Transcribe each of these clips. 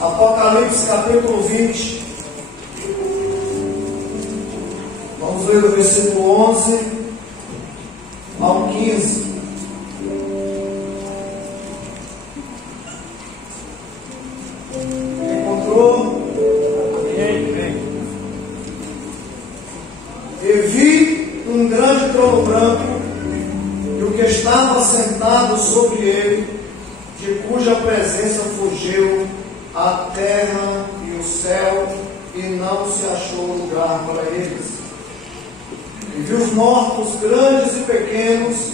Apocalipse capítulo 20. Vamos ler o versículo 11 ao 15. Encontrou? E vi um grande trono branco, e o que estava sentado sobre ele, de cuja presença fugiu a terra e o céu, e não se achou lugar para eles. E vi os mortos, grandes e pequenos,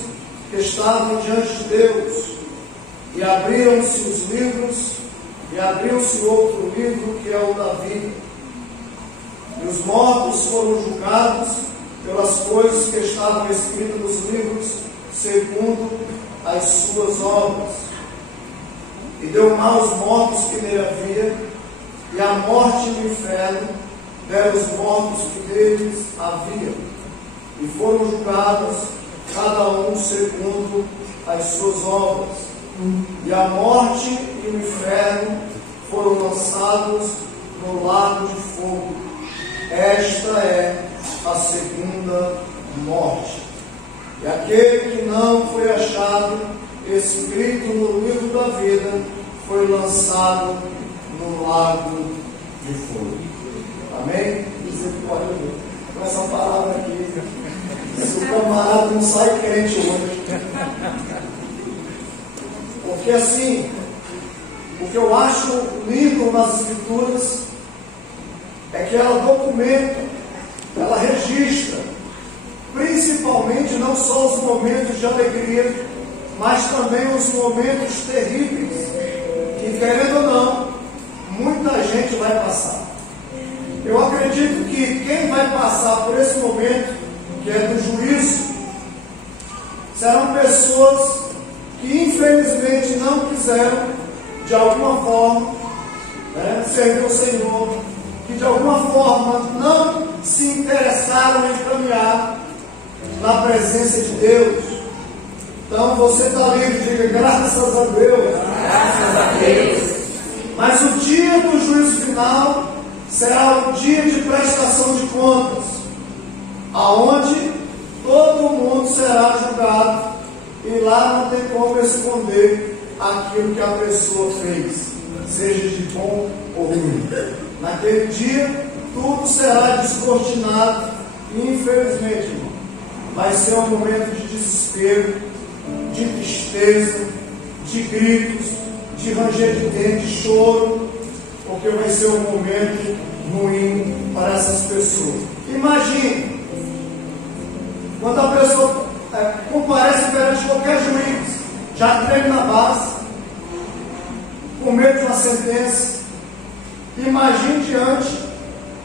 que estavam diante de Deus, e abriram-se os livros, e abriu-se outro livro, que é o da vida. E os mortos foram julgados pelas coisas que estavam escritas nos livros, segundo as suas obras. E deu mal aos mortos que nele havia, e a morte e o inferno deram os mortos que neles havia, e foram julgados cada um segundo as suas obras. E a morte e o inferno foram lançados no lago de fogo. Esta é a segunda morte. E aquele que não foi achado escrito no livro da vida foi lançado no lago de fogo. Amém? Misericórdia de Deus. Com essa palavra aqui, se o camarada não sai crente hoje. Porque assim, o que eu acho lindo nas Escrituras é que ela documenta, ela registra, principalmente não só os momentos de alegria, mas também os momentos terríveis, que querendo ou não, muita gente vai passar. Eu acredito que quem vai passar por esse momento, que é do juízo, serão pessoas que infelizmente não quiseram, de alguma forma, servir o Senhor, que de alguma forma não se interessaram em caminhar na presença de Deus. Então você está livre, diga graças a Deus. Graças a Deus. Mas o dia do juízo final será o dia de prestação de contas, aonde todo mundo será julgado, e lá não tem como esconder aquilo que a pessoa fez, seja de bom ou ruim. Naquele dia tudo será descortinado, e infelizmente, irmão, vai ser um momento de desespero, de tristeza, de gritos, de ranger de dente, de choro, porque vai ser um momento ruim para essas pessoas. Imagine, quando a pessoa comparece perante qualquer juiz, já treina na base, com medo de uma sentença. Imagine diante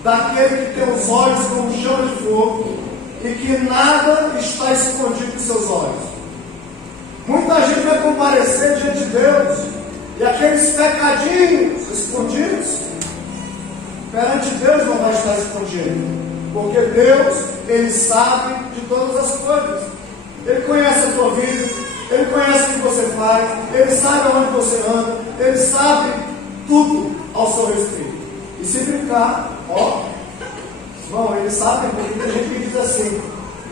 daquele que tem os olhos como chama de fogo, e que nada está escondido dos seus olhos. Muita gente vai comparecer diante de Deus, e aqueles pecadinhos escondidos, perante Deus não vai estar escondido, porque Deus, Ele sabe de todas as coisas. Ele conhece a tua vida, Ele conhece o que você faz, Ele sabe aonde você anda, Ele sabe tudo ao seu respeito. E se brincar, irmão, Ele sabe, porque tem gente que diz assim: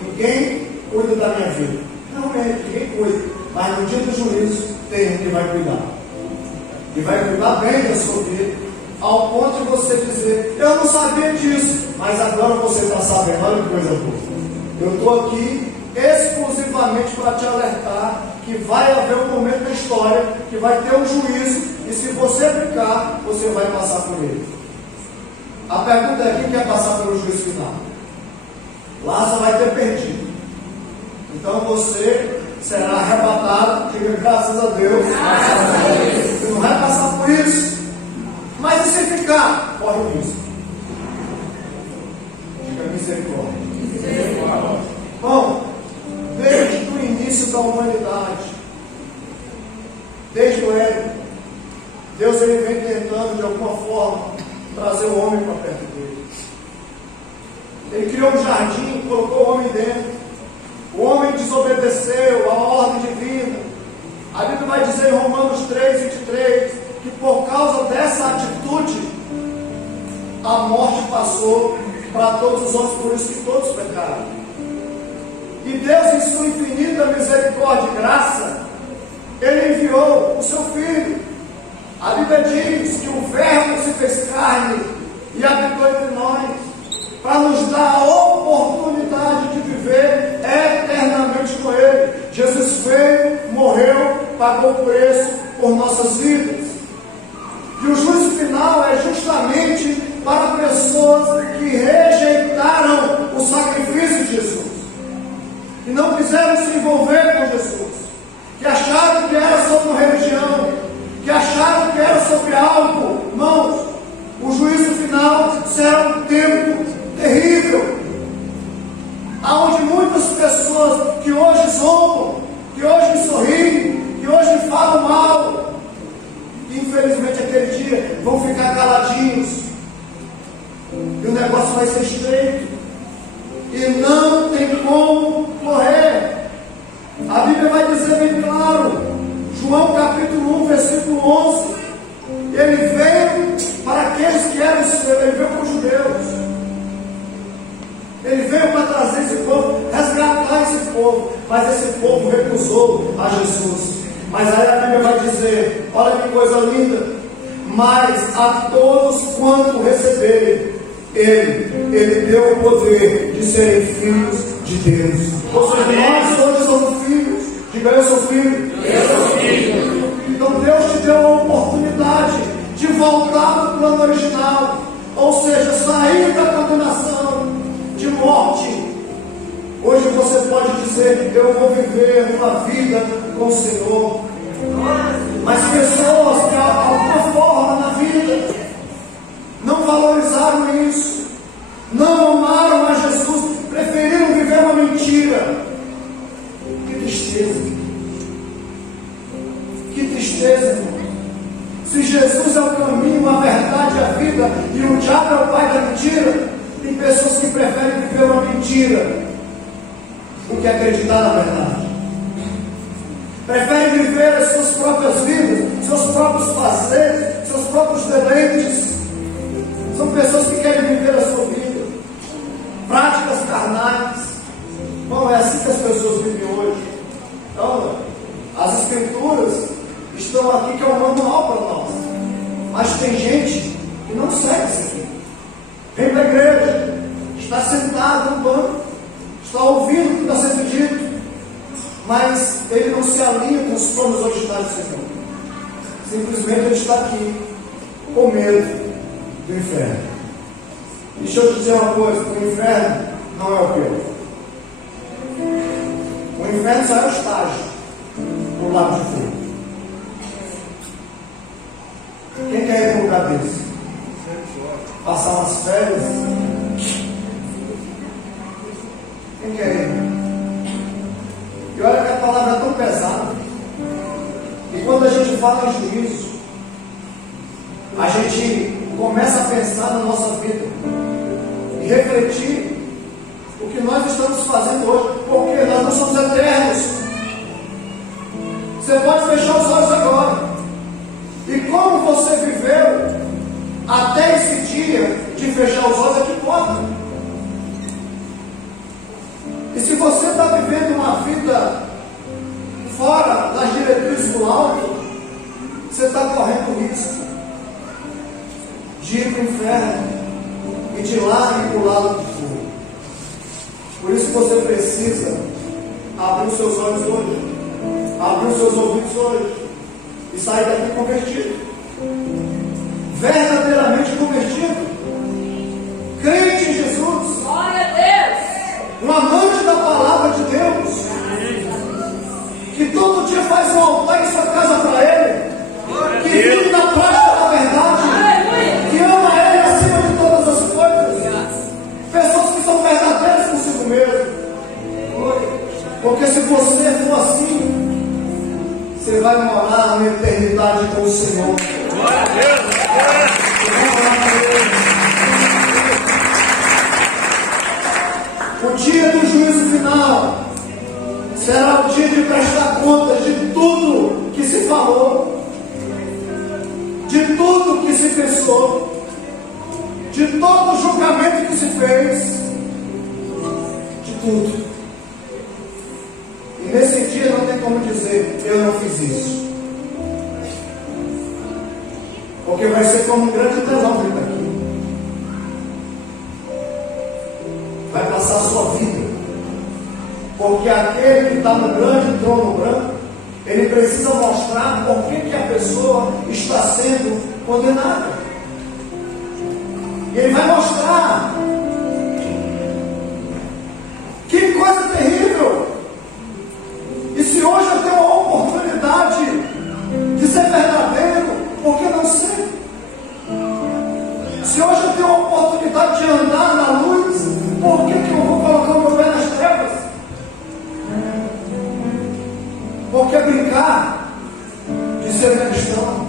ninguém cuida da minha vida. Não é, ninguém cuida. Mas no dia do juízo tem um que vai cuidar. E vai cuidar bem da sua vida, ao ponto de você dizer: eu não sabia disso, mas agora você está sabendo. Olha que coisa boa. Eu estou aqui exclusivamente para te alertar que vai haver um momento na história que vai ter um juízo, e se você brincar, você vai passar por ele. A pergunta é: quem quer passar pelo juízo final? Lázaro vai ter perdido. Então você será arrebatado, diga graças a Deus. Graças a Deus. Você não vai passar por isso. Mas e se ficar? Corre o risco. Diga misericórdia. Misericórdia. Bom, desde o início da humanidade, desde o Éden, Deus ele vem tentando de alguma forma trazer o homem para perto dele. Ele criou um jardim, colocou o homem dentro. O homem desobedeceu a ordem divina. A Bíblia vai dizer em Romanos 3:23 que por causa dessa atitude a morte passou para todos os homens, por isso que todos pecaram. E Deus, em sua infinita misericórdia e graça, Ele enviou o seu Filho. A Bíblia diz que o Verbo se fez carne e habitou entre nós, para nos dar a oportunidade de viver eternamente com Ele. Jesus veio, morreu, pagou o preço por nossas vidas. E o juízo final é justamente para pessoas que rejeitaram o sacrifício de Jesus, que não quiseram se envolver com Jesus, que acharam que era sobre uma religião, que acharam que era sobre algo. Irmãos, o juízo final será um tempo terrível, aonde muitas pessoas que hoje zombam, que hoje sorriem, que hoje falam mal, infelizmente aquele dia vão ficar caladinhos, e o negócio vai ser estreito, e não tem como correr. A Bíblia vai dizer bem claro, João capítulo 1, versículo 11, ele veio para aqueles que eram seus, ele veio para os judeus, ele veio para trazer esse povo, resgatar esse povo, mas esse povo recusou a Jesus. Mas aí a Bíblia vai dizer, olha que coisa linda, mas a todos quanto receberem, Ele deu o poder de serem filhos de Deus. Ou seja, nós hoje somos filhos. Diga, eu sou filho. Eu sou filho. Então Deus te deu a oportunidade de voltar para o plano original, ou seja, sair da condenação de morte. Hoje você pode dizer, eu vou viver uma vida com o Senhor. Mas pessoas que de alguma forma na vida não valorizaram isso, não amaram a Jesus, preferiram viver uma mentira. Que tristeza, que tristeza, irmão. Se Jesus é o caminho, a verdade, a vida, e o diabo é o pai da mentira, tem pessoas que preferem viver uma mentira do que acreditar na verdade. Preferem viver as suas próprias vidas, seus próprios prazeres, seus próprios deleites. São pessoas que querem viver a sua vida, práticas carnais. Bom, é assim que as pessoas vivem hoje. Então, as escrituras estão aqui, que é um manual para nós, mas tem gente que não segue isso aqui. Vem para a igreja, está sentado no banco, está ouvindo o que está sendo dito, mas ele não se alinha com os planos originais do Senhor. Simplesmente ele está aqui com medo do inferno. Deixa eu te dizer uma coisa, o inferno não é o pior. O inferno só é o estágio do lado de fogo. Quem quer ir para um lugar desse? Passar umas férias? Quem quer ir? E olha que a palavra é tão pesada. E quando a gente fala em juízo, a gente começa a pensar na nossa vida e refletir o que nós estamos fazendo hoje, porque nós não somos eternos. Você pode fechar os olhos agora. E como você viveu até esse dia de fechar os olhos é que importa. E se você está vivendo uma vida fora das diretrizes do alto, você está correndo risco de ir para o inferno e de lá ir para o lado do fogo. Por isso você precisa abrir os seus olhos hoje, abrir os seus ouvidos hoje e sair daqui convertido, verdadeiramente convertido, crente em Jesus, Glória a Deus. um amante da palavra de Deus, que todo dia faz um altar em sua casa para Ele, que vive na prática da verdade, que ama Ele acima de todas as coisas. Pessoas que são verdadeiras consigo mesmo. Porque se você for assim, você vai morar na eternidade com o Senhor. Glória a Deus. O dia do juízo final será o dia de prestar contas de tudo que se falou, de tudo que se pensou, de todo fez de tudo. E nesse dia não tem como dizer, eu não fiz isso. Porque vai ser como um grande telão que está aqui. Vai passar a sua vida. Porque aquele que está no grande trono branco, ele precisa mostrar por que a pessoa está sendo condenada. E ele vai mostrar. Que coisa terrível! E se hoje eu tenho a oportunidade de ser verdadeiro, por que não ser? Se hoje eu tenho a oportunidade de andar na luz, por que eu vou colocar o meu pé nas trevas? Por que brincar de ser cristão?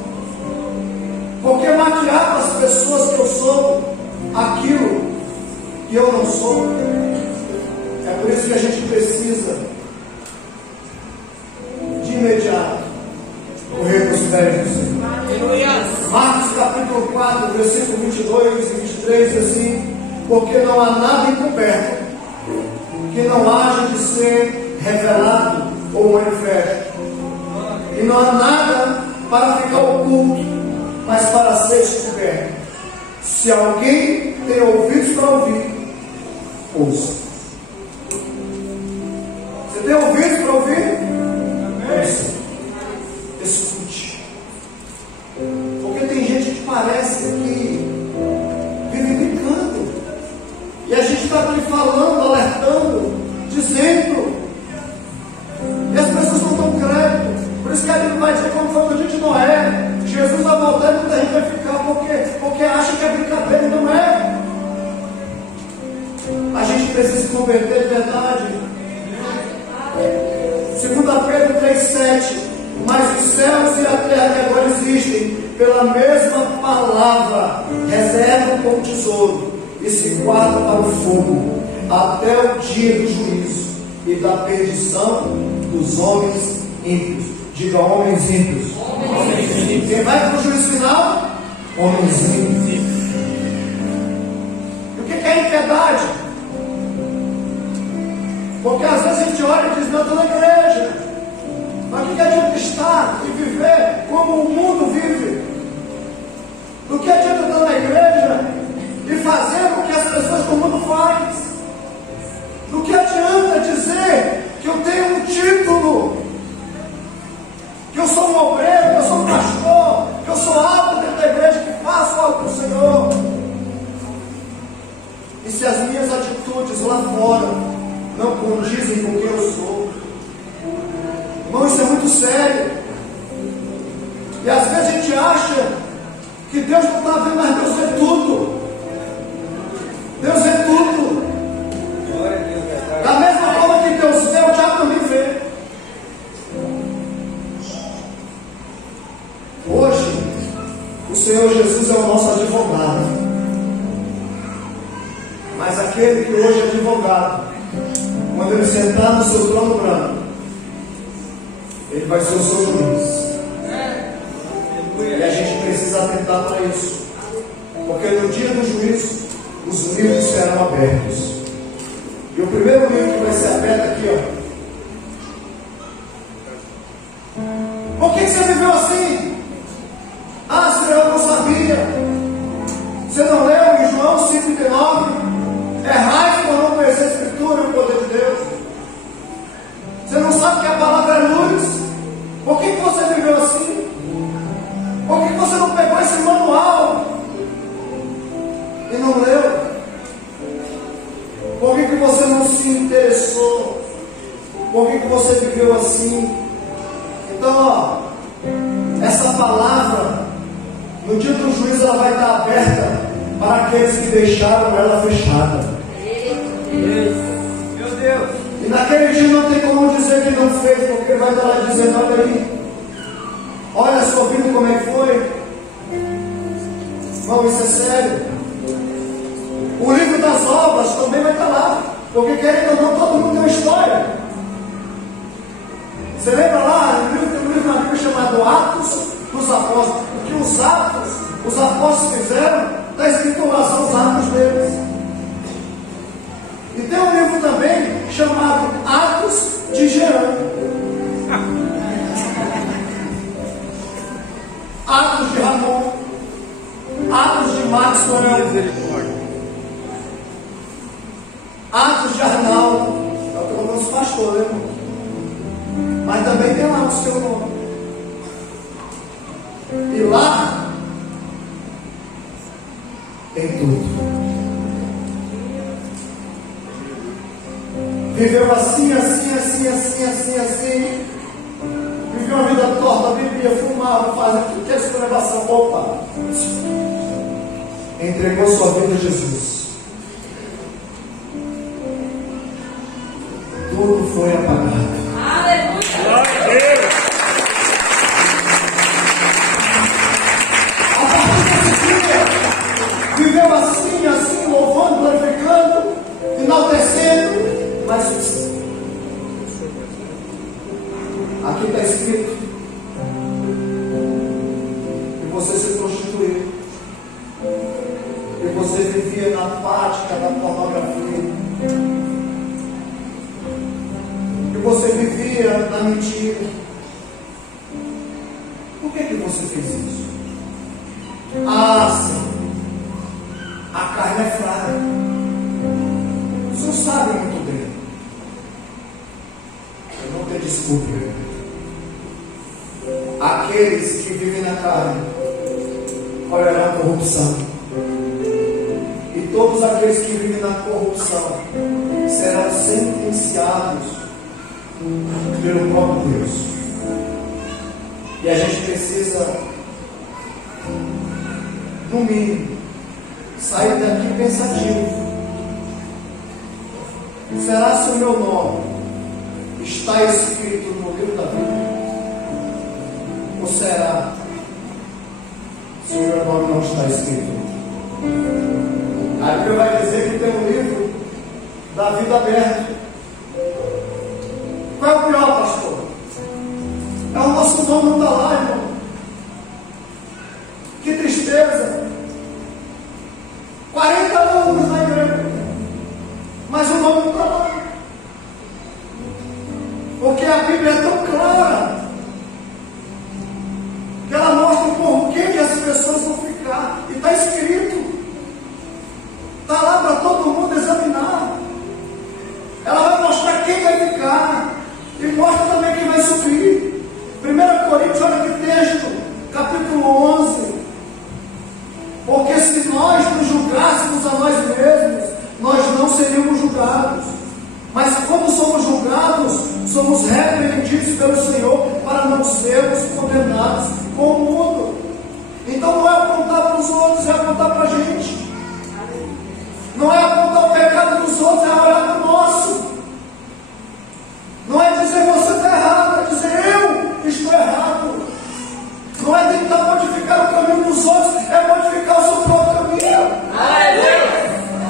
Por que maquiar para as pessoas que eu sou aquilo que eu não sou? É por isso que a gente precisa de imediato correr para os pés do Senhor. Marcos capítulo 4, versículo 22 e 23 diz assim: porque não há nada encoberto que não haja de ser revelado ou manifesto, e não há nada para ficar oculto, mas para ser descoberto. Se alguém tem ouvidos para ouvir, ouça. Você tem ouvidos para ouvir? Ouça. Escute. Porque tem gente que parece que vive brincando, e a gente está aqui falando, alertando, dizendo, e as pessoas não dão crédito. Por isso que a Bíblia vai dizer, como foi no dia de Noé, Jesus vai voltar e muita gente vai ficar porque acha que é brincadeira, não é. A gente precisa se converter de verdade. 2 Pedro 3,7: mas os céus e a terra que agora existem, pela mesma palavra, reservam como tesouro e se guardam para o fogo, até o dia do juízo e da perdição dos homens ímpios. Diga, homens ímpios. Quem vai para o juízo final? Homens ímpios. E o que é impiedade? Porque às vezes a gente olha e diz, não, estou na igreja. Mas o que adianta estar e viver como o mundo vive? Do que adianta estar na igreja e fazer o que as pessoas do mundo fazem? Do que adianta dizer que eu tenho um título, que eu sou um obreiro, que eu sou um pastor, que eu sou algo dentro da igreja, que faço algo para o Senhor? E se as minhas atitudes lá fora não condizem com quem eu sou? Irmão, isso é muito sério. E às vezes a gente acha que Deus não está vendo, mas Deus vê tudo. Deus vê tudo. Da mesma forma que Deus vê, o diabo também vê. Hoje, o Senhor Jesus é o nosso advogado. Mas aquele que hoje é advogado, quando ele sentar no seu trono branco, ele vai ser o seu juiz. E a gente precisa atentar para isso. Porque no dia do juízo, os livros serão abertos. E o primeiro livro que vai ser aberto aqui, ó. Por que você viveu assim? Ah, Senhor, eu não sabia. Você não leu em João 5,19? Errais por não conhecer a Escritura e o poder de Deus. Você não sabe que a palavra é luz? Por que você viveu assim? Por que você não pegou esse manual e não leu? Por que você não se interessou? Por que você viveu assim? Então, ó, essa palavra, no dia do juízo, ela vai estar aberta para aqueles que deixaram ela fechada. Meu Deus! E naquele dia não tem como dizer que não fez, porque vai estar lá dizendo, olha aí, olha a sua vida como é que foi. Irmão, isso é sério. O livro das obras também vai estar lá, porque querendo ou não, todo mundo tem uma história. Você lembra lá, tem um livro na Bíblia chamado Atos dos Apóstolos. O que os apóstolos fizeram, está escrito lá, são os atos deles. livro também chamado Atos de Jean. Atos de Ramon, Atos de Maxwell, Atos de Arnaldo, é o que eu nosso pastor, né, irmão? Mas também tem lá o seu nome. E lá tem tudo. Viveu assim. Viveu uma vida torta, bebia, fumava, fazia tudo que é esculhambação. Opa! Entregou sua vida a Jesus. Tudo foi apagado. Aleluia! Glória a Deus! A partir desse dia, viveu assim, louvando, glorificando, enaltecendo. Mas aqui está escrito que você se prostituiu, que você vivia na prática da pornografia, que você vivia na mentira. Por que você fez isso? Ah, sim, a carne é fraca. O senhor sabe muito bem. Eu não tenho desculpa. Aqueles que vivem na carne olharão a corrupção, e todos aqueles que vivem na corrupção serão sentenciados pelo próprio Deus. E a gente precisa, no mínimo, sair daqui pensativo. Será se o meu nome está escrito no livro da vida? Ou será se o meu nome não está escrito? A Bíblia vai dizer que tem um livro da vida aberto. Qual é o pior, pastor? É o nosso nome não está lá, irmão. Que tristeza. 40 anos na igreja, mas o nome não está lá. Porque a Bíblia é tão clara que ela mostra o porquê que as pessoas vão ficar. E está escrito. Está lá para todo mundo examinar. Ela vai mostrar quem vai ficar. E mostra também quem vai subir. 1 Coríntios, olha que texto. Capítulo 11. Porque se nós nos julgássemos a nós mesmos, nós não seríamos julgados. Mas como somos julgados, somos repreendidos pelo Senhor para não sermos condenados com o mundo. Então não é apontar para os outros, é apontar para a gente. Não é apontar o pecado dos outros, é olhar para o nosso. Não é dizer você está errado, é dizer eu estou errado. Não é tentar modificar o caminho dos outros, é modificar o seu próprio caminho.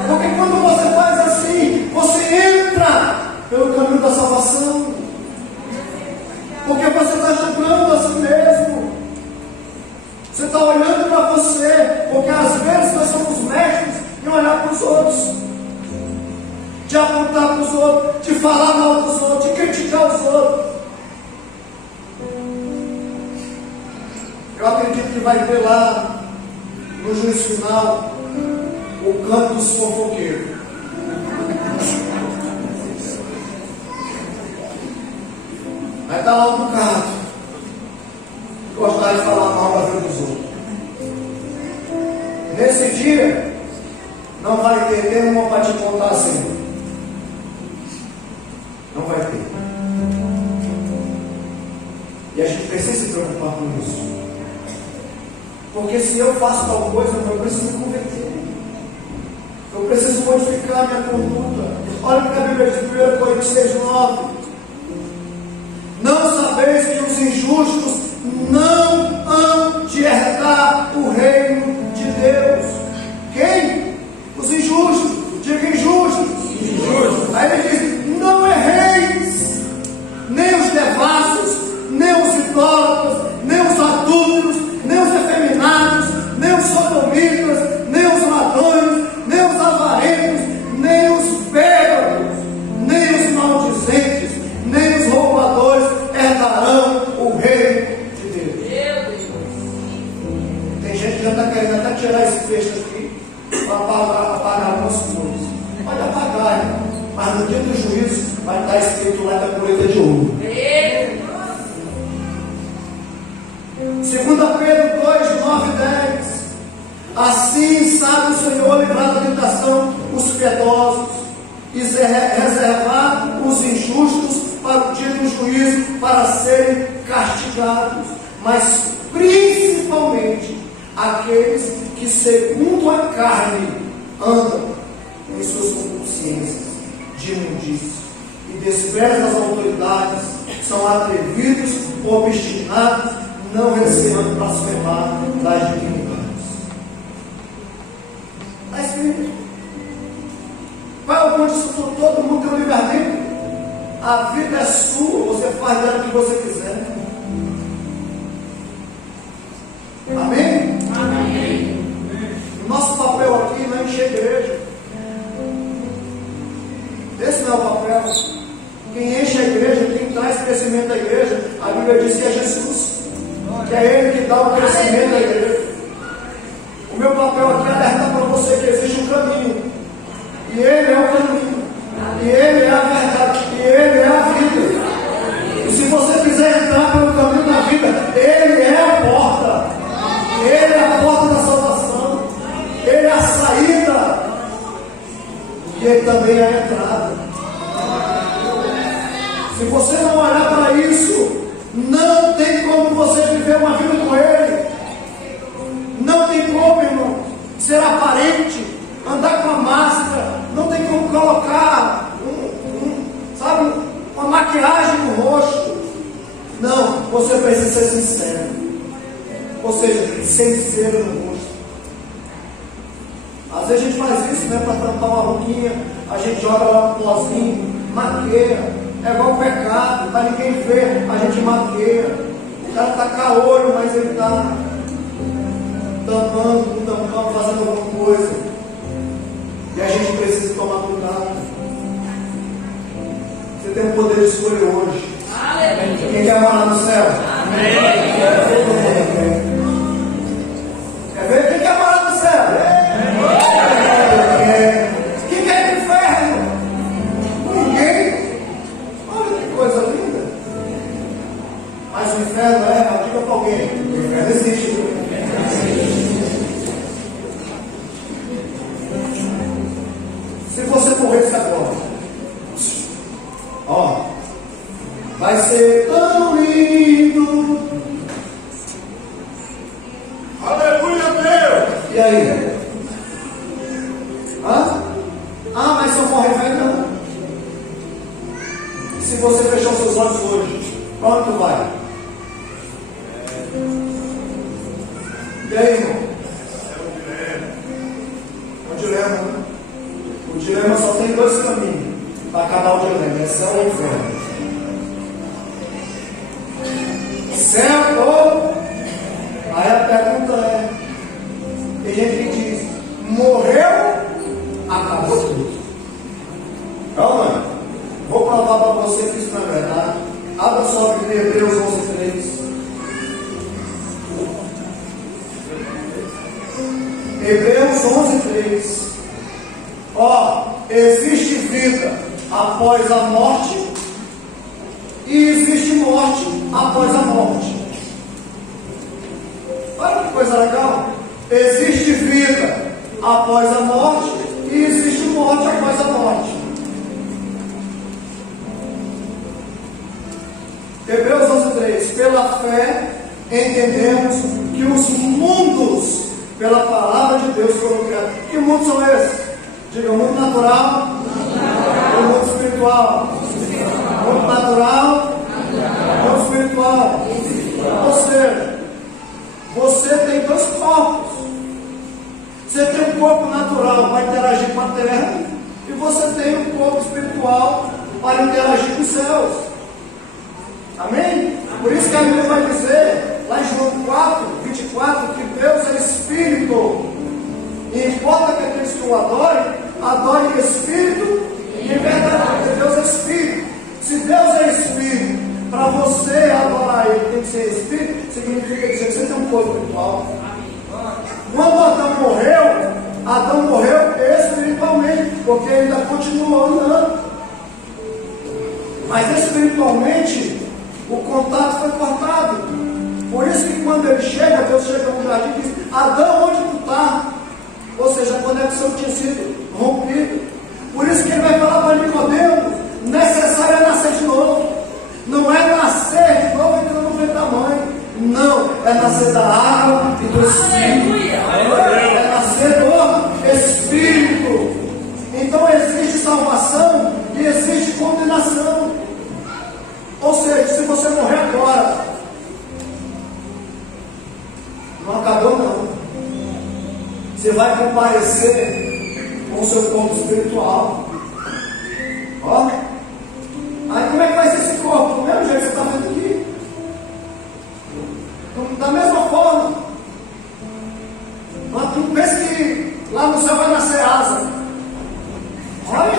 Porque quando você faz assim, você entra pelo caminho da salvação. Porque você está julgando a si mesmo. Você está olhando para você. Porque às vezes nós somos mestres em olhar para os outros, de apontar para os outros, de falar mal dos outros, de criticar os outros. Eu acredito que vai ter lá no juízo final o canto dos fofoqueiros. Vai estar lá um bocado que gostaria de falar mal da vida dos outros. Nesse dia não vai ter nenhuma para te contar assim. Não vai ter. E a gente precisa se preocupar com isso. Porque se eu faço tal coisa, eu preciso me converter. Eu preciso modificar a minha conduta. Olha o que a Bíblia diz, 1 Coríntios 6:9. Não sabeis que os injustos não hão de herdar o reino de Deus. Quem? Os injustos. Diga injustos. Aí ele diz, não erreis, nem os devassos, nem os idólatras, nem os adúlteros, nem os efeminados, nem os sodomitas, nem os ladrões, nem os avarentos, nem os bêbados gerar esse texto aqui para apagar algumas coisas. Pode apagar, irmão. Mas no dia do juízo vai estar escrito lá da colheita de ouro. 2 Pedro 2, 9 e 10. Assim sabe o Senhor livrar da tentação os piedosos e reservar os injustos para o dia do juízo, para serem castigados, mas principalmente aqueles que segundo a carne andam em suas consciências de imundícia e desprezam as autoridades, são atrevidos, obstinados, não receando blasfemar das divindades. Está escrito. Qual é o ponto disso tudo? Todo mundo tem um livre-arbítrio. A vida é sua, você faz dela o que você quiser. Amém? Amém. O nosso papel aqui não é encher a igreja. Esse não é o papel. Quem enche a igreja, quem traz crescimento da igreja, a Bíblia diz que é Jesus. Que é Ele que dá o crescimento da igreja. O meu papel aqui é alertar para você que existe um caminho. E Ele é o caminho. E Ele é a verdade. E Ele é a vida. E se você quiser entrar pelo caminho da vida, Ele é a porta. Ele é a porta da salvação. Ele é a saída. E Ele também é a entrada. Se você não olhar para isso, não tem como você viver uma vida com Ele. Não tem como, irmão, ser aparente, andar com a máscara. Não tem como colocar sabe, uma maquiagem no rosto. Não, você precisa ser sincero. Ou seja, sincero no rosto. Às vezes a gente faz isso, né, para tampar uma ruguinha. A gente joga lá um pozinho, maqueia. É igual o pecado, para ninguém ver, a gente maqueia. O cara está caolho, mas ele está tampando, fazendo alguma coisa. E a gente precisa tomar cuidado. Você tem o poder de escolher hoje. Aleluia. Quem quer morar no céu? Amém. Quer ver? Quem quer morar no céu? Quem quer ir no inferno? Ninguém. Olha que coisa linda. Mas o inferno diga para alguém, o inferno existe. Se você morresse agora, ó, vai ser tão lindo. Aleluia, Deus. E aí? Mas se eu morrer, vai não. Se você fechar os seus olhos hoje, para onde tu vai? E aí, irmão? O dilema. O dilema só tem dois caminhos para acabar o dilema: é céu ou inferno. Céu ou. Aí a pergunta é: tem gente que diz, morreu, acabou tudo. Calma, vou provar para você que isso não é verdade. Abra só em Hebreus 11:3. Hebreus 11:3. Ó, existe vida após a morte e existe morte após a morte. Olha que coisa legal. Existe vida após a morte e existe morte após a morte. Hebreus 11:3. Pela fé entendemos que os mundos, pela palavra de Deus, foram criados. Que mundos são esses? Diga: o mundo natural, o mundo espiritual. O mundo natural, o mundo espiritual. Ou seja, você tem dois corpos. Você tem um corpo natural para interagir com a terra, e você tem um corpo espiritual para interagir com os céus. Amém? Por isso que a Bíblia vai dizer, lá em João 4:24, que Deus é Espírito. E importa que aqueles que o adorem em Espírito e em verdade. Deus é Espírito. Se Deus é Espírito, para você adorar Ele tem que ser Espírito, significa dizer que você tem um corpo espiritual. Quando Adão morreu espiritualmente, porque ainda continuou andando. Mas espiritualmente, o contato foi cortado. Por isso que quando ele chega, Deus chega no jardim e diz: Adão, onde tu está? Ou seja, a conexão tinha sido rompida. Por isso que ele vai falar para Nicodemo: necessário é nascer de novo. Não é nascer de novo entrando no ventre da mãe. Não, é nascer da água e do Espírito. É nascer do Espírito. Então existe salvação e existe condenação. Ou seja, se você morrer agora, não acabou não. Você vai comparecer com o seu corpo espiritual. Ó. Aí como é que vai ser esse corpo? Do mesmo jeito que você está vendo aqui. Da mesma forma. Mas tu pensa que lá no céu vai nascer asa. Olha.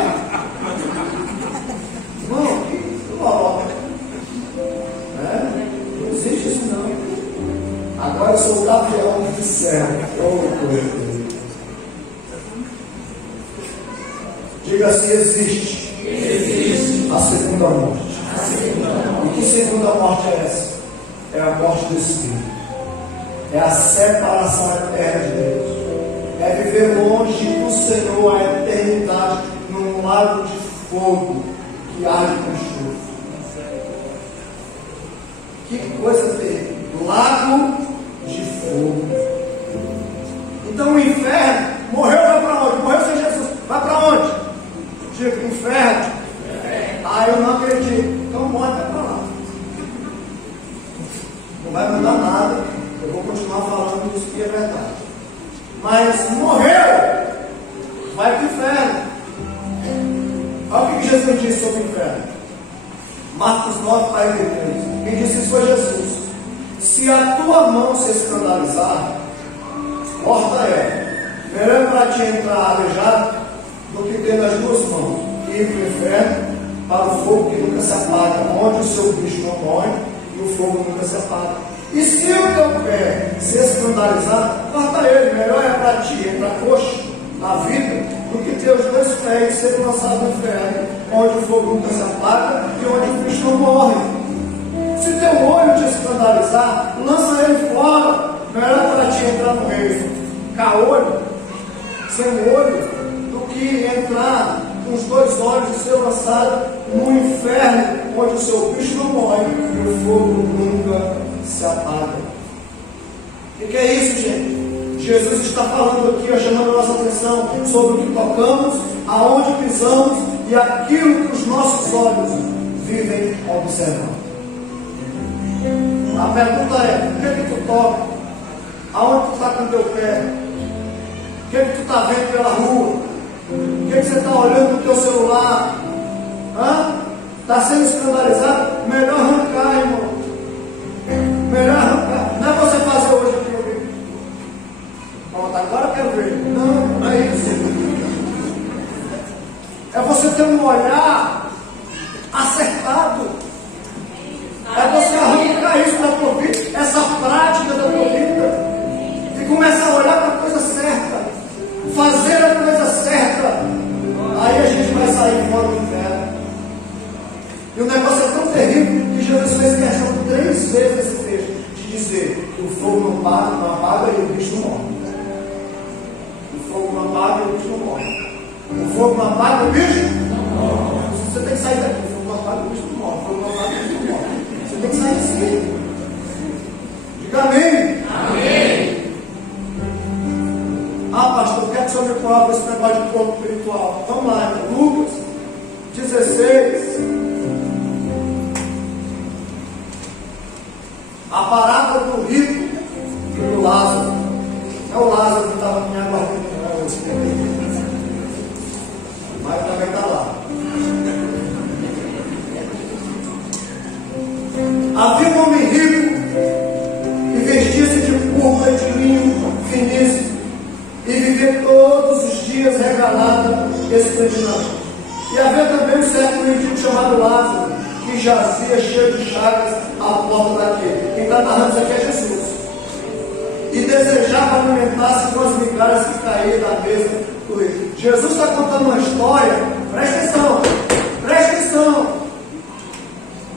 Irmão, que loroca. Não existe isso não. Agora eu sou o Gabriel do céu. Diga assim: existe. Existe a segunda morte. E que segunda morte é essa? É a morte do Espírito. É a separação eterna de Deus. É viver longe do Senhor a eternidade num lago de fogo que arde com enxofre. Que coisa terrível. Lago de fogo. Então o inferno morreu, vai para onde? Morreu sem Jesus. Vai para onde? Diga: inferno. Ah, eu não acredito. Então morre, vai para lá. Não vai mudar nada. Eu vou continuar falando isso que é verdade. Mas morreu, vai para o inferno. Olha o que Jesus disse sobre o inferno. Marcos 9, 43. Quem disse isso foi Jesus. Se a tua mão se escandalizar, corta ela. Melhor para ti entrar aleijado do que ter nas duas mãos e ir para o inferno, para o fogo que nunca se apaga, onde o seu bicho não morre e o fogo nunca se apaga. E se o teu pé se escandalizar, corta ele. Melhor é para ti entrar coxo na vida do que ter os dois pés serem lançados no inferno, onde o fogo nunca se apaga e onde o bicho não morre. Se teu olho te escandalizar, lança ele fora. Melhor para ti entrar no reino caolho, sem olho, do que entrar com os dois olhos e ser lançado no inferno, onde o seu bicho não morre e o fogo nunca se apaga. O que é isso, gente? Jesus está falando aqui, chamando a nossa atenção sobre o que tocamos, aonde pisamos e aquilo que os nossos olhos vivem observando. A pergunta é: o que é que tu toca? Aonde tu está com o teu pé? O que é que tu está vendo pela rua? O que é que você está olhando no teu celular? Está sendo escandalizado? Melhor arrancar, irmão. Melhor arrancar. Não é você fazer hoje aqui, meu filho. Pronto, agora eu quero ver. Não é isso. É você ter um olhar acertado. É você arrancar isso da tua vida, essa prática da tua vida, e começar a olhar para a coisa certa, fazer a coisa certa. Aí a gente vai sair fora do inferno. E o negócio é tão terrível que Jesus fez questão 3 vezes esse texto de dizer que o fogo não apaga e o bicho não morre. O fogo não apaga e o bicho não morre. O fogo não apaga e o bicho não morre. Você tem que sair daqui. O fogo não apaga e o bicho não morre. O fogo não apaga e o bicho não morre. Você tem que sair daqui. Diga amém. Amém. Pastor, quer que o senhor me prove esse negócio de corpo espiritual? Vamos lá, então. Lucas 16. A parábola do rico e do Lázaro. É o Lázaro que estava me aguardando, mas também está lá. Havia um homem rico que vestia-se de púrpura e de linho finíssimo e vivia todos os dias regalado esplendidamente. E havia também um certo mendigo chamado Lázaro, que jazia cheio de chagas à porta daquele. Quem está narrando isso aqui é Jesus. e desejava alimentar-se com as migalhas que caíam da mesa do rei. Jesus está contando uma história, presta atenção, presta atenção.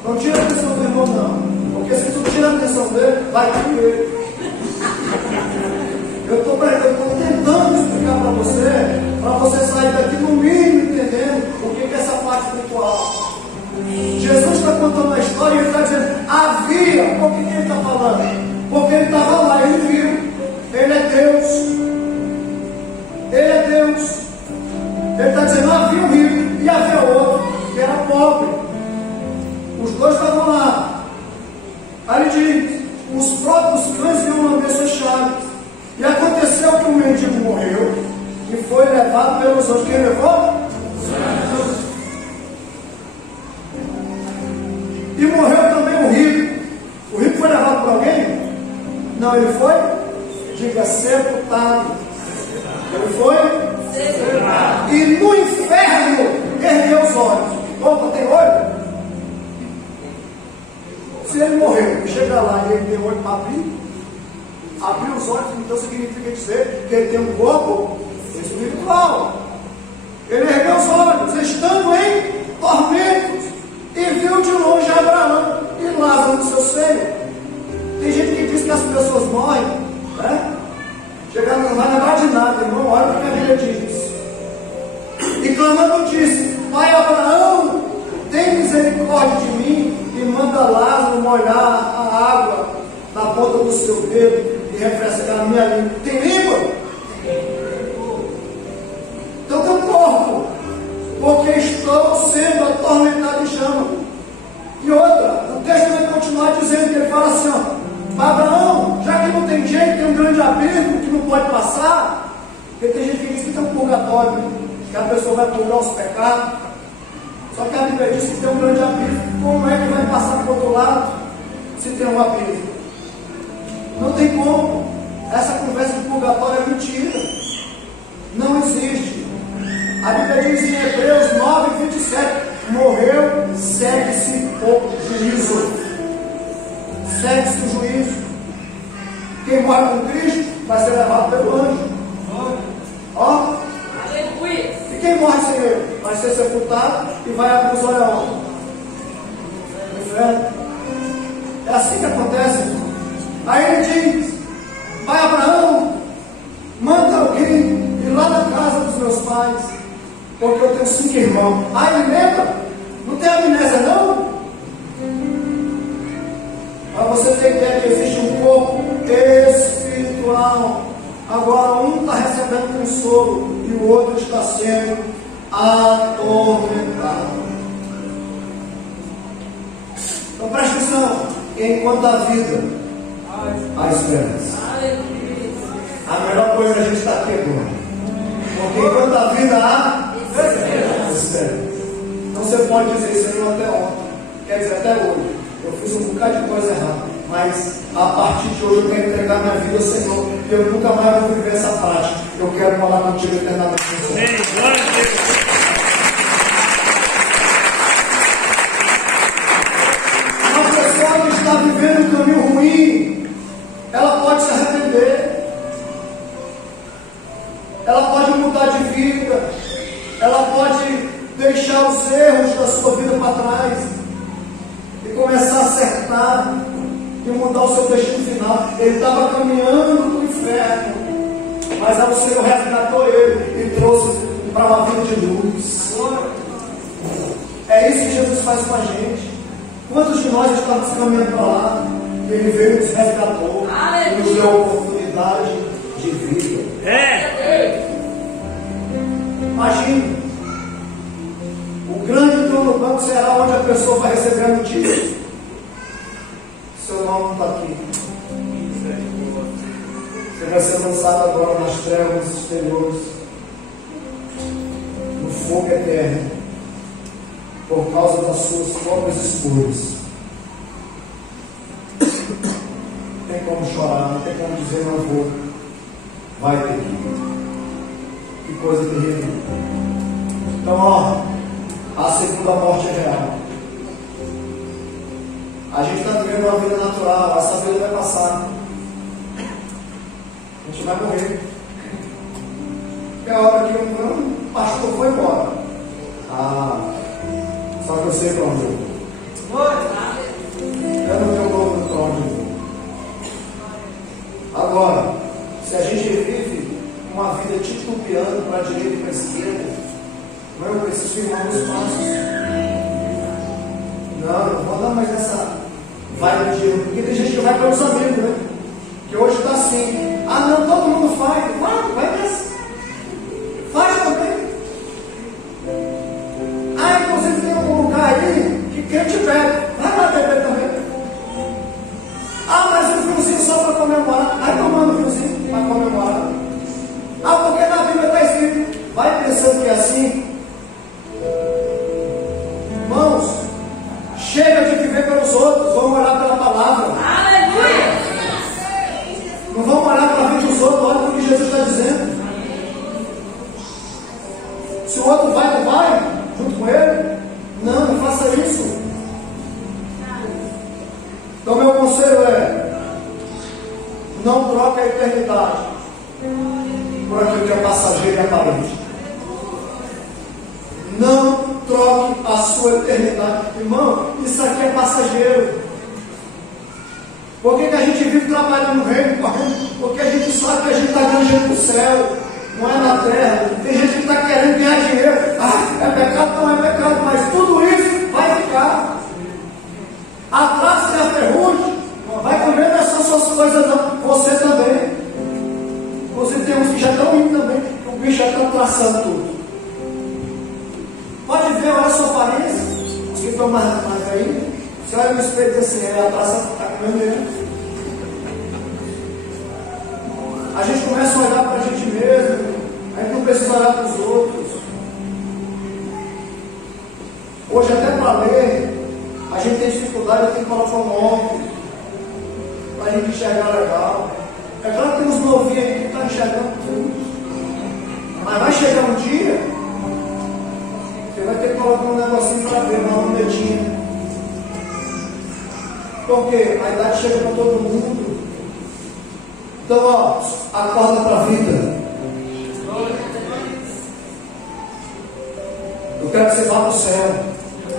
Não tira a atenção do irmão, não, porque se tu tira a atenção dele, vai cair ele. Eu estou tentando explicar para você sair daqui no mínimo entendendo o que é essa parte espiritual. Jesus está contando uma história e ele está dizendo, havia, por que ele está falando? Porque ele estava lá, ele viu, ele é Deus, ele é Deus. Ele está dizendo, havia um rico e havia outro que era pobre. Os dois estavam lá. Aí ele diz, os próprios cães iam lamber suas chaves. E aconteceu que o mendigo morreu e foi levado pelos anjos. Quem levou? E morreu também o rico. O rico foi levado por alguém? Não, ele foi? Diga, sepultado. Ele foi? Sepultado. E no inferno ergueu os olhos. Opa, tem olho? Se ele morreu, chega lá e ele tem olho para abrir os olhos, então significa dizer que ele tem um corpo espiritual. Ele ergueu os olhos, estando em tormentos, e viu de longe Abraão e Lázaro no seu seio. Tem gente que diz que as pessoas morrem, né? Chegando, não vai lembrar de nada, irmão, olha o que a Bíblia diz. E clamando disse, Pai Abraão, tem misericórdia de mim e manda Lázaro molhar a água na ponta do seu dedo e refrescar a minha língua. Tem língua? Então tem um corpo, porque estou sendo atormentado em chama. E outra, o texto vai continuar dizendo que ele fala assim, ó, Abraão, já que não tem jeito, tem um grande abismo que não pode passar, porque tem gente que diz que tem um purgatório, né? Que a pessoa vai purgar os pecados. Só que a Bíblia diz que tem um grande abismo. Como é que vai passar para o outro lado se tem um abismo? Não tem como. Essa conversa de purgatório é mentira. Não existe. A Bíblia diz em Hebreus 9:27, morreu, segue-se o juízo. Segue-se o juízo. Quem morre com Cristo vai ser levado pelo anjo. Ó. E quem morre sem ele? Vai ser sepultado e vai abrir os olhos aonde? No inferno. É assim que acontece. Aí ele diz, Pai Abraão, manda alguém ir lá na casa dos meus pais, porque eu tenho 5 irmãos. Aí ele lembra? Não tem amnésia não? Para você ter ideia que existe um corpo espiritual. Agora um está recebendo consolo e o outro está sendo atormentado. Então presta atenção, enquanto a vida há esperança. A melhor coisa é a gente estar aqui agora. Porque enquanto a vida há esperança. Então você pode dizer isso aí até ontem, quer dizer até hoje. Eu fiz um bocado de coisa errada, mas a partir de hoje eu quero entregar minha vida ao Senhor e eu nunca mais vou viver essa prática. Eu quero morar contigo eternamente. Uma pessoa que está vivendo um caminho ruim, ela pode se arrepender, ela pode mudar de vida, ela pode deixar os erros da sua vida para trás e começar a acertar e mudar o seu destino final. Ele estava caminhando para o inferno, mas aí o Senhor resgatou ele e trouxe para uma vida de luz. É isso que Jesus faz com a gente. Quantos de nós estamos caminhando para lá e Ele veio e nos resgatou e nos deu a oportunidade de vida? Imagina, o grande trono do banco será onde a pessoa vai receber a notícia. Seu nome não está aqui. Você vai ser lançado agora nas trevas exteriores, no fogo eterno, por causa das suas próprias escolhas. Não tem como chorar, não tem como dizer não vou. Vai ter que ir. Que coisa terrível. Então, ó, a segunda morte é real. A gente está vivendo uma vida natural, essa vida vai passar. A gente vai morrer. É a hora que um pastor foi embora. Só que eu sei para onde eu vou. Eu não tenho novo para onde eu vou. Agora, se a gente vive uma vida titubeando para a direita e para a esquerda, eu preciso firmar meus passos. Não vou dar mais essa vibe de erro. Porque tem gente que vai pelos amigos, né? Que hoje está assim. Não, todo mundo faz. Vai nessa. Faz também. Inclusive tem um lugar aí que crente bebe. Vai lá beber também. Mas um vinhozinho só para comemorar. Vai tomando um vinhozinho para comemorar. Porque na Bíblia está escrito. Vai pensando que é assim. Irmãos, chega de viver pelos outros. Vamos orar pela palavra. Aleluia! Não vamos orar para a vida dos outros. Olha o que Jesus está dizendo. Se o outro vai, não vai junto com ele? Não faça isso. Então meu conselho é: não troque a eternidade por aquilo que é passageiro e aparente. Não troque a sua eternidade. Irmão, isso aqui é passageiro. Por que a gente vive trabalhando no reino? Porque a gente sabe que a gente está ganhando dinheiro no céu, não é na terra. Tem gente que está querendo ganhar dinheiro. É pecado? Não é pecado, mas tudo isso vai ficar. Atrás tem a ferrugem. Vai comer não é só suas coisas, não. Você também. Você tem uns que já estão indo também. O bicho já está traçando tudo. Pode ver, olha a sua aparência. Os que estão mais aí. Você olha no espelho e diz assim: a traça está comendo mesmo. A gente começa a olhar para a gente mesmo. A gente não precisa olhar para os outros. Hoje, até para ler, a gente tem dificuldade, eu tenho que colocar um nome para a gente enxergar legal. É claro que tem uns novinhos aí que estão enxergando tudo. Mas vai chegar um dia, você vai ter que colocar um negocinho para ver, uma lunetinha. Porque a idade chega para todo mundo. Então, acorda para a vida. Eu quero que você vá para o céu. Eu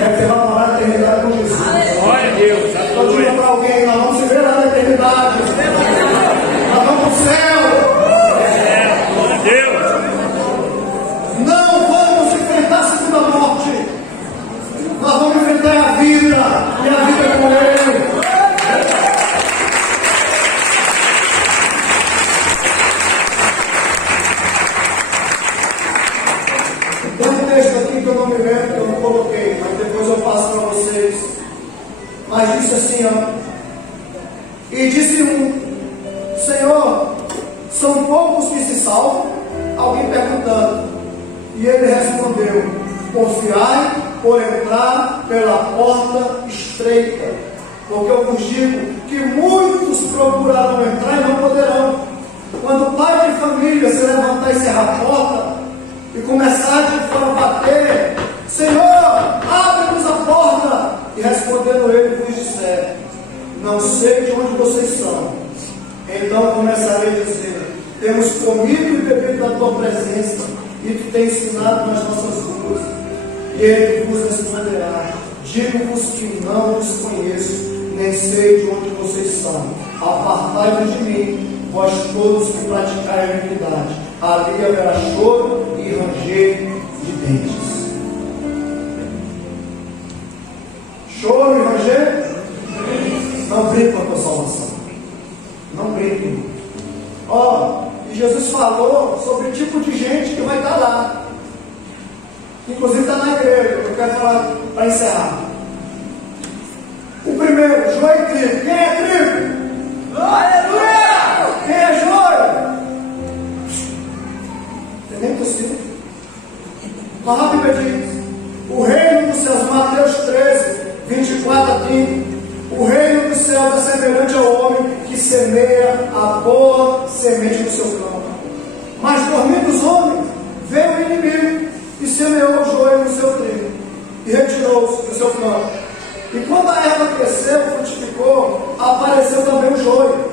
quero que você vá morar na eternidade com Jesus. Glória a Deus. Estou dizendo para alguém: nós vamos se ver lá na eternidade. Nós vamos para o céu. Glória a Deus. Não vamos enfrentar a segunda morte. Nós vamos enfrentar a vida. E a vida é com Ele. Tem um texto aqui que eu não me lembro, que eu não coloquei, mas depois eu passo para vocês. Mas disse assim, e disse Senhor, são poucos que se salvam? Alguém perguntando. E ele respondeu: confiai por entrar pela porta estreita, porque eu vos digo que muitos procurarão entrar e não poderão. Quando o pai de família se levantar e cerrar a porta e começar de fora a bater: Senhor, abre-nos a porta. E respondendo ele, vos disser: não sei de onde vocês são. Então começarei a dizer: temos comido e bebido da tua presença, e tu tens ensinado nas nossas ruas. E ele vos responderá: digo-vos que não vos conheço, nem sei de onde vocês são. Apartai-vos de mim, vós todos que praticai a iniquidade. Ali haverá choro e ranger de dentes. Choro e ranger? Não brinque com a tua salvação. Não brinque. E Jesus falou sobre o tipo de gente que vai estar lá. Inclusive está na igreja. Eu quero falar para encerrar. O primeiro, joio e trigo. Quem é trigo? Aleluia! Quem é joio? Tem nem possível. Mas a Bíblia diz: o reino dos céus, Mateus 13, 24 a 30. O reino dos céus é semelhante ao homem que semeia a boa semente no seu campo. Mas dormindo os homens, veio o inimigo e semeou o joio no seu trigo e retirou-se do seu campo. E quando a erva cresceu, frutificou, apareceu também o joio.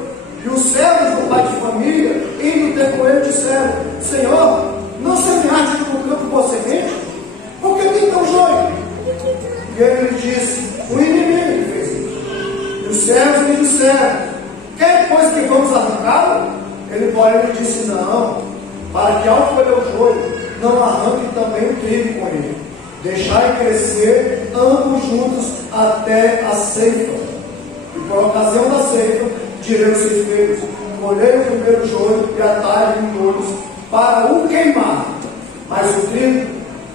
E os servos do pai de família, indo ter com ele, disseram: Senhor, não semeaste no campo boa semente? Por que tem tão joio? E ele lhe disse: o inimigo fez isso. E os servos lhe disseram: quer pois que vamos arrancá-lo? Ele, porém, lhe disse: não, para que ao colher o joio, não arranque também o trigo com ele. Deixai crescer ambos juntos até a ceifa. E por ocasião da ceifa, direi aos seus filhos: colhei o primeiro joio e atai em touros para o queimar, mas o trigo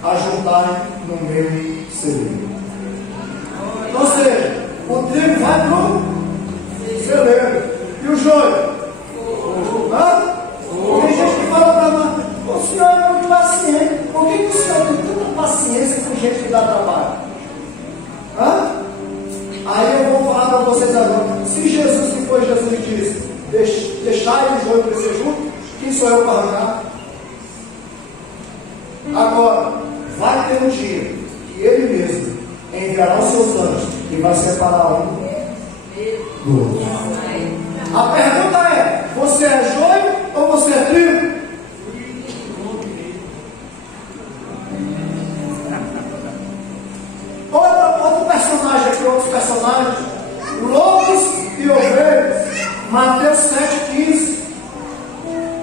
ajuntai no meu celeiro. Ou seja, o trigo vai para o celeiro. E o joio? Tem gente que fala para nós: o senhor é muito paciente. Por que o senhor tem tanta paciência com gente que dá trabalho? Aí eu vou falar para vocês agora. Se Jesus, que foi Jesus, disse: deixai o joio crescer junto, quem sou eu para arrancar? Agora, vai ter um dia que Ele mesmo enviará os seus anjos e vai separar um do outro. A pergunta é: você é joio ou você é trigo? Outro personagem aqui, outros personagens: lobos e ovelhas. Mateus 7,15.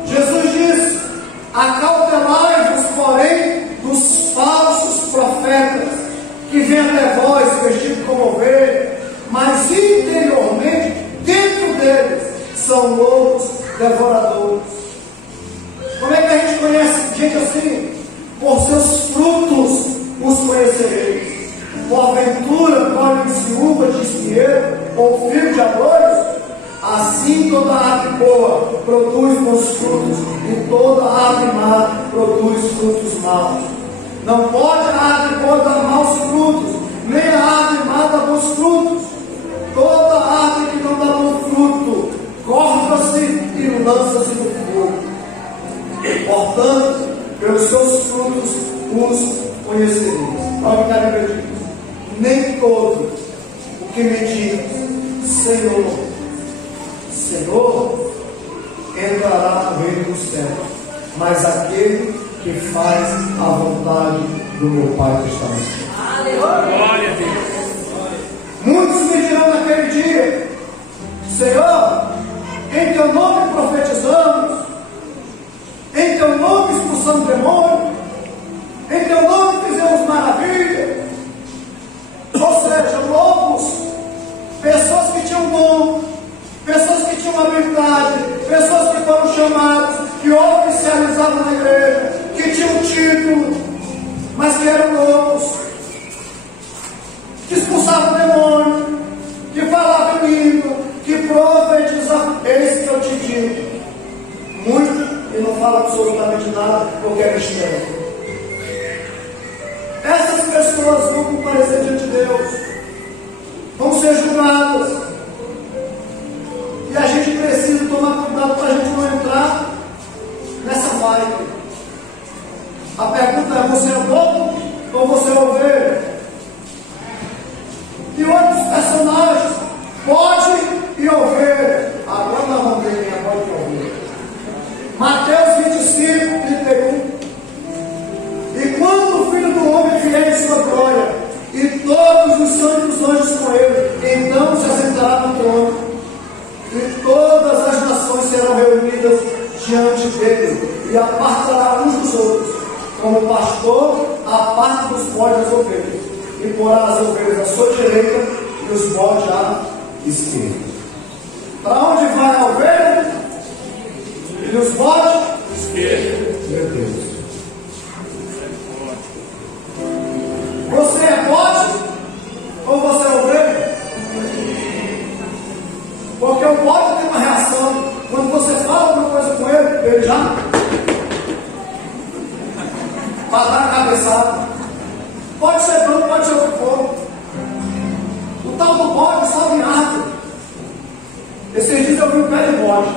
Jesus diz: acautelai-vos, porém, dos falsos profetas, que vêm até vós vestidos como ovelha, mas interiormente, dentro deles, são lobos devoradores. Como é que a gente conhece gente assim? Por seus frutos os conhecereis. Porventura, colhem-se uva de espinheiro ou fio de arroz? Assim toda árvore boa produz bons frutos, e toda árvore má produz frutos maus. Não pode a árvore boa dar maus frutos, nem a árvore má dar bons frutos. Toda árvore que não dá bom fruto, corta-se e lança-se no fogo. Portanto, pelos seus frutos os conhecereis. Olha o que a Bíblia diz: nem todo o que me diz Senhor, Senhor, entrará no reino do céu, mas aquele que faz a vontade do meu Pai que está no céu. Glória a Deus. Muitos me dirão naquele dia: Senhor, em teu nome profetizamos, em teu nome expulsamos demônios, em teu nome fizemos maravilha. Ou seja, lobos, pessoas que tinham dom, pessoas que tinham habilidade, pessoas que foram chamadas, que oficializavam na igreja, que tinham título, mas que eram lobos, que expulsavam demônio, que falavam em língua, que profetizavam. Eis que eu te digo: muito e não fala absolutamente nada porque é mistério. Essas pessoas vão comparecer diante de Deus, vão ser julgadas, e a gente precisa tomar cuidado para a gente não entrar nessa vibe. A pergunta é: você é lobo ou você é ovelha? E outros personagens: bode e ovelha. Agora nós vamos ver quem é bode e ovelha. Mateus 25, 31. E quando o Filho do Homem vier em sua glória, e todos os santos anjos com ele, então se assentará no trono, e todas as nações serão reunidas diante dele, e apartará uns dos outros, como o pastor aparta dos bodes das ovelhas, e porá as ovelhas à sua direita e os bodes à esquerda. Para onde vai a ovelha? E os bodes? Esquerda. Meu Deus. Você é bode ou você é ovelha? Porque o bode tem uma reação. Quando você fala alguma coisa com ele, ele já para dar a cabeçada. Pode ser branco, pode ser o que for. O tal do bode sobe em árvore. Esses dias eu vi um pé de bode.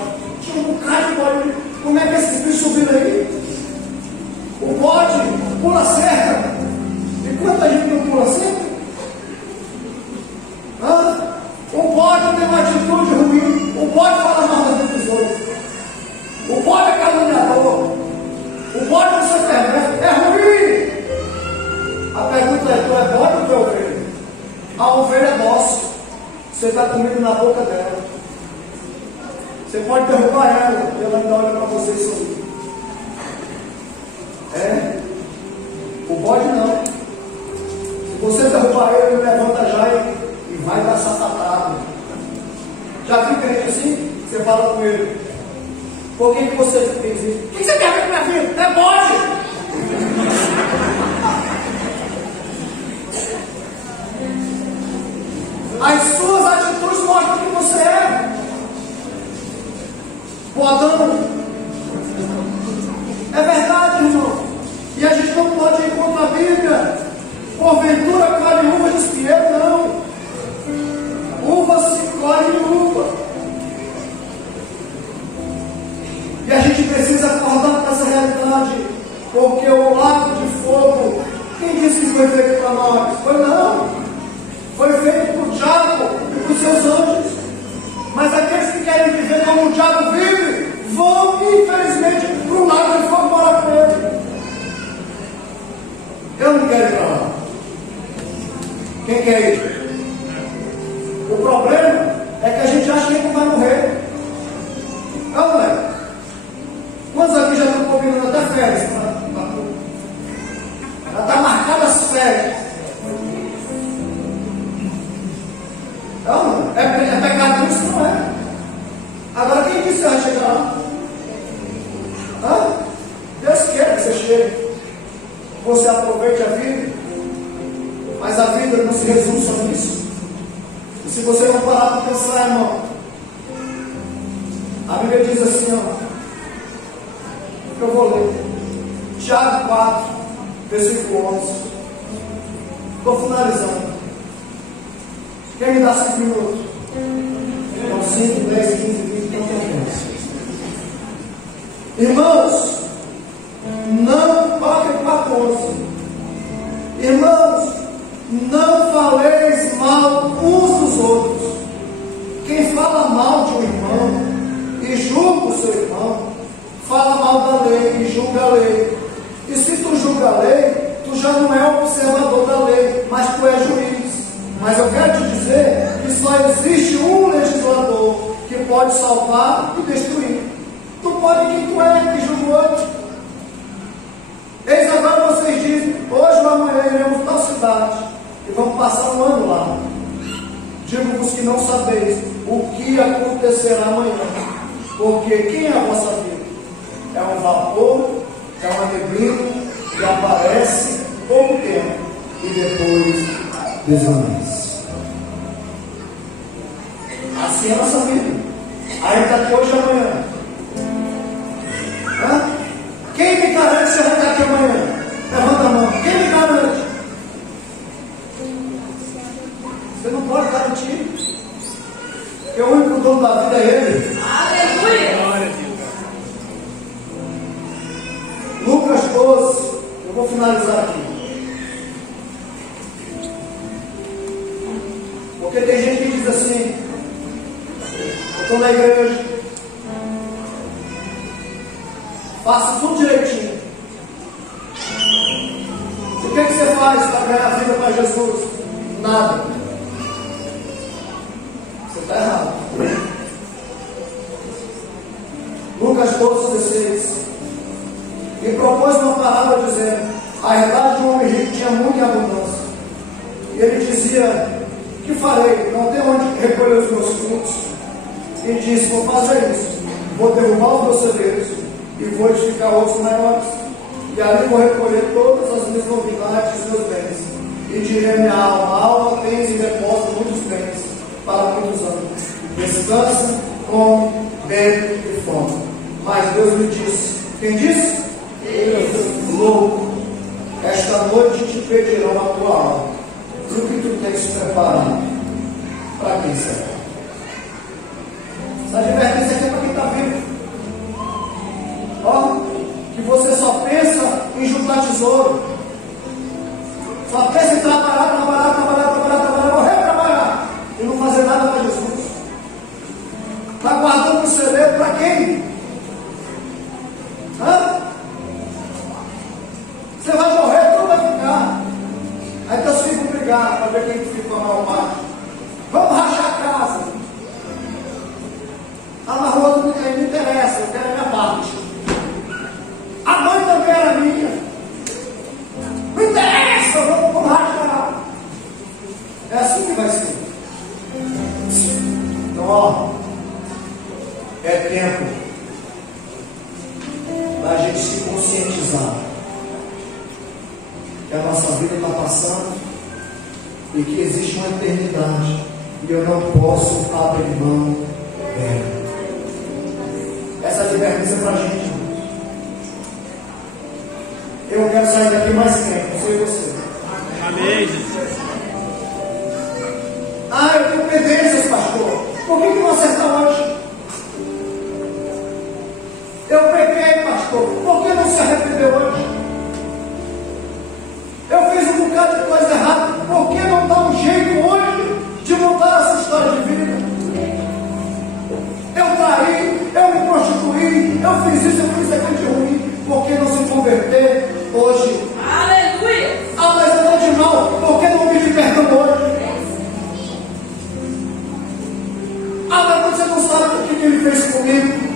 Tinha um bocado de bode. Como é que esses bichos subiram aí? O bode pula cerca. E quanta gente não pula cerca? O bode tem uma atitude ruim. O bode fala mal na boca dela. Você pode derrubar ela e ela ainda olha para você e sorri. O bode não. Se você derrubar ele, ele levanta já e vai dar sapatada. Já viu crente assim? Você fala com ele: por que você fez isso? O que você quer ver com minha vida? É bode! As suas atitudes mostram que você é bodão. É verdade, irmão. E a gente não pode ir contra a Bíblia. Porventura colhe uva de espinheiro, não. Uva se colhe em uva. E a gente precisa acordar com essa realidade. Porque o lago de fogo, quem disse que foi feito para nós? Foi não. Foi feito para o diabo e para os seus anjos. Mas aqueles que querem viver como o diabo vive, vão, infelizmente, para o lago de fogo morar com ele. Eu não quero ir para lá. Quem quer ir? O problema é que a gente acha que ele vai morrer. Não é? Quantos aqui já estão combinando até férias? Já está marcada as férias. Não, é pecado isso, não é? Agora quem disse que vai chegar lá? Deus quer que você chegue. Você aproveite a vida. Mas a vida não se resume só nisso. E se você não parar para pensar, irmão, a Bíblia diz assim, eu vou ler Tiago 4, versículo 11. Estou finalizando. Quem me dá 5 minutos? Então 5, 10, 15, 20, não tem tempo. Irmãos, não toquem para 11. Irmãos, não faleis mal uns dos outros. Quem fala mal de um irmão e julga o seu irmão, fala mal da lei e julga a lei. E se tu julga a lei, tu já não é observador da lei, mas tu é juiz. Mas eu quero te dizer que só existe um legislador que pode salvar e destruir. Tu pode quem tu é, que julga o outro. Eis agora vocês dizem, hoje ou amanhã iremos tal cidade e vamos passar um ano lá. Digo-vos que não sabeis o que acontecerá amanhã, porque quem é a vossa vida? É um vapor, é uma neblina que aparece pouco tempo e depois desvanece. Assim é a nossa vida. Aí está aqui hoje e amanhã. Quem me garante que você vai estar aqui amanhã? Levanta a mão. Quem me garante? Você não pode garantir. Porque o único dono da vida é Ele. Aleluia! Lucas 12. Eu vou finalizar aqui. Porque tem gente que diz assim: eu estou na igreja, faço tudo direitinho. O que você faz para ganhar a vida para Jesus? Nada. Você está errado. Lucas 12:16 me propôs uma parábola dizendo: a herdade de um homem rico tinha muita abundância. E ele dizia: que farei? Não tenho onde recolher os meus frutos. E disse: vou fazer isso. Vou derrubar os meus celeiros e vou edificar outros maiores. E ali vou recolher todas as minhas novidades e meus bens. E direi à minha alma: tens em depósito muitos bens para muitos anos. Descansa, come, bebe e fome. Mas Deus me disse: quem disse? Deus. Louco, esta noite te pedirão a tua alma. O que tu tens preparado para quem será? Essa advertência aqui é para quem está vivo. Ó, que você só pensa em juntar tesouro, só pensa em trabalhar, morrer trabalhar e não fazer nada para Jesus. Está guardando o celeiro para quem? Você vai morrer, tudo vai ficar. Aí teus filhos brigar para ver quem ficou na alma. Vamos rachar a casa. passando e que existe uma eternidade e eu não posso abrir mão dela. Essa advertência é para a gente, irmãos. Eu quero sair daqui mais crente, não sei você. Amém. Ah, eu tenho pendências, pastor. Por que não acerta hoje? Eu pequei, pastor. Por que não se arrependeu hoje? Eu fiz um bocado de coisa errada. Por que não dá um jeito hoje de mudar essa história de vida? Eu traí, eu me prostituí, eu fiz isso, eu fiz aquilo de ruim. Por que não se converter hoje? Aleluia! Ah, mas eu estou de mal. Por que não pedir perdão hoje? Ah, mas você não sabe o que ele fez comigo.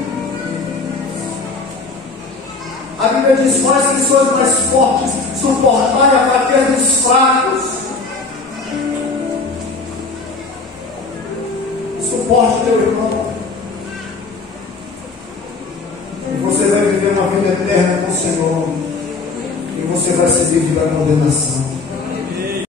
A Bíblia diz: vós que sois mais fortes, suportai a fraqueza dos fracos. Suporte teu irmão. E você vai viver uma vida eterna com o Senhor. E você vai ser livre da condenação.